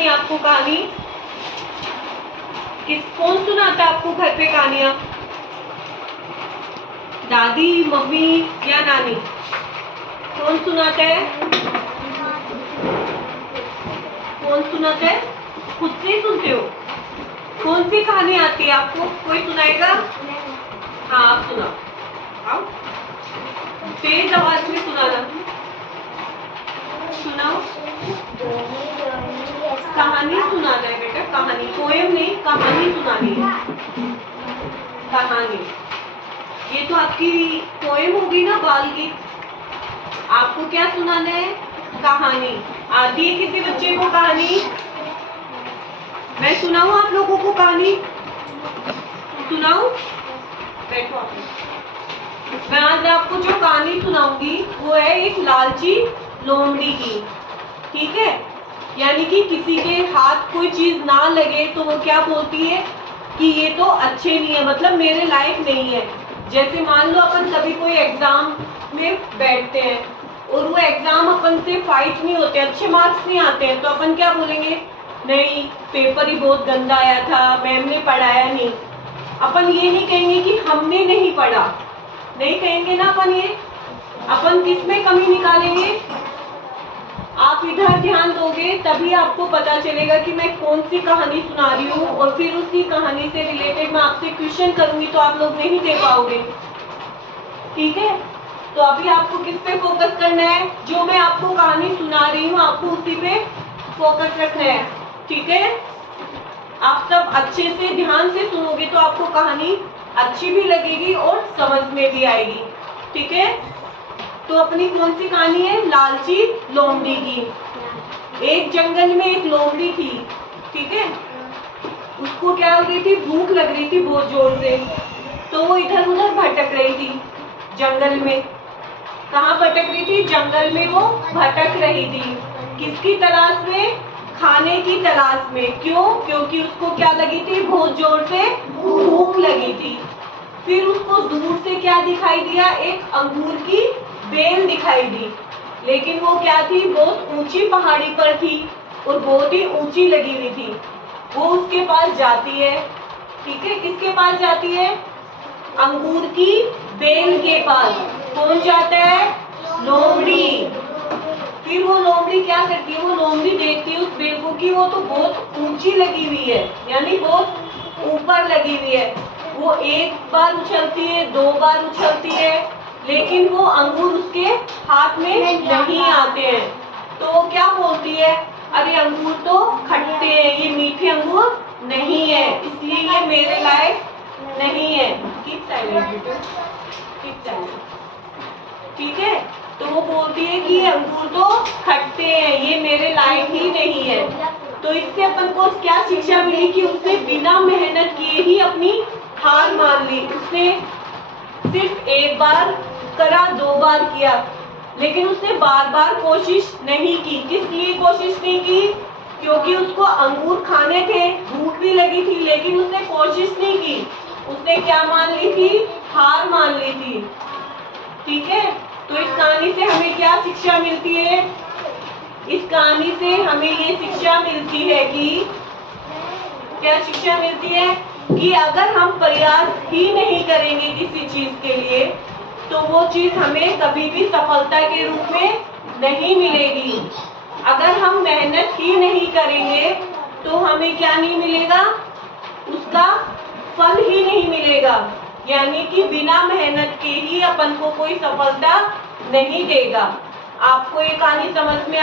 सुनाई आपको कहानी? कौन सुनाता आपको घर पे कहानियां? दादी, मम्मी या नानी? कौन सुनाता है? कौन सुनाता है? खुद से ही सुनते हो? कौन सी कहानी आती है आपको? कोई सुनाएगा? हाँ, आप सुनाओ। आओ, तेज आवाज में सुनाना। सुनाओ। कहानी सुनाना है बेटा, कहानी, पोएम नहीं, कहानी सुनानी है। कहानी, ये तो आपकी पोएम होगी ना, बाल गीत। आपको क्या सुनाना है? कहानी। आती है किसी बच्चे को कहानी? मैं सुनाऊं आप लोगों को कहानी? सुनाऊं? बैठो आप। मैं आज आपको जो कहानी सुनाऊंगी वो है एक लालची लोमड़ी की। ठीक है? यानी कि किसी के हाथ कोई चीज ना लगे तो वो क्या बोलती है कि ये तो अच्छे नहीं है, मतलब मेरे लायक नहीं है। जैसे मान लो अपन कभी कोई एग्जाम में बैठते हैं और वो एग्जाम अपन से फाइट नहीं होते, अच्छे मार्क्स नहीं आते हैं, तो अपन क्या बोलेंगे? नहीं, पेपर ही बहुत गंदा आया था, मैम ने पढ़ाया नहीं। अपन ये नहीं कहेंगे कि हमने नहीं पढ़ा, नहीं कहेंगे ना अपन ये। अपन किस में कमी निकालेंगे? आप इधर ध्यान दोगे तभी आपको पता चलेगा कि मैं कौन सी कहानी सुना रही हूँ, और फिर उसी कहानी से रिलेटेड मैं आपसे क्वेश्चन करूंगी तो आप लोग नहीं दे पाओगे। ठीक है? तो अभी आपको किस पे फोकस करना है? जो मैं आपको कहानी सुना रही हूँ आपको उसी पे फोकस रखना है। ठीक है? आप सब अच्छे से ध्यान से सुनोगे तो आपको कहानी अच्छी भी लगेगी और समझ में भी आएगी। ठीक है? तो अपनी कौन सी कहानी है? लालची लोमड़ी की। एक जंगल में एक लोमड़ी थी। ठीक है? उसको क्या हो रही थी? भूख लग रही थी बहुत जोर से, तो वो इधर उधर भटक रही थी जंगल में। कहाँ भटक रही थी? जंगल में वो भटक रही थी। किसकी तलाश में? खाने की तलाश में। क्यों? क्योंकि उसको क्या लगी थी? बहुत जोर से भूख लगी थी। फिर उसको दूर से क्या दिखाई दिया? एक अंगूर की बेल दिखाई दी। लेकिन वो क्या थी? बहुत ऊंची पहाड़ी पर थी और बहुत ही ऊंची लगी हुई थी। वो उसके पास जाती है। ठीक है? किसके पास जाती है? अंगूर की बेल के पास। कौन जाता है? लोमड़ी। फिर वो लोमड़ी क्या करती है? वो लोमड़ी देखती है उस बेल को कि वो तो बहुत ऊंची लगी हुई है, यानी बहुत ऊपर लगी हुई है। वो एक बार उछलती है, 2 बार उछलती है, लेकिन वो अंगूर उसके हाथ में नहीं आते हैं। तो वो क्या बोलती है? अरे अंगूर तो खट्टे हैं, ये मीठे अंगूर नहीं है, इसलिए ये मेरे लायक नहीं है। Keep silent, keep silent. ठीक है? तो वो बोलती है कि अंगूर तो खट्टे हैं, ये मेरे लायक ही नहीं है। तो इससे अपन को क्या शिक्षा मिली कि उसने बिना मेहनत किए ही अपनी हार मान ली। उसने सिर्फ एक बार करा, 2 बार किया, लेकिन उसने बार बार कोशिश नहीं की। किस लिए कोशिश नहीं की? क्योंकि उसको अंगूर खाने थे, भूख भी लगी थी, लेकिन उसने कोशिश नहीं की। उसने क्या मान ली थी? हार मान ली थी। ठीक है? तो इस कहानी से हमें क्या शिक्षा मिलती है? इस कहानी से हमें ये शिक्षा मिलती है कि क्या शिक्षा मिलती है? कि अगर हम प्रयास ही नहीं करेंगे किसी चीज के लिए तो वो चीज हमें कभी भी सफलता के रूप में नहीं मिलेगी। अगर हम मेहनत ही नहीं करेंगे तो हमें क्या नहीं मिलेगा? उसका फल ही नहीं मिलेगा। यानी कि बिना मेहनत के ही अपन को कोई सफलता नहीं देगा। आपको ये कहानी समझ में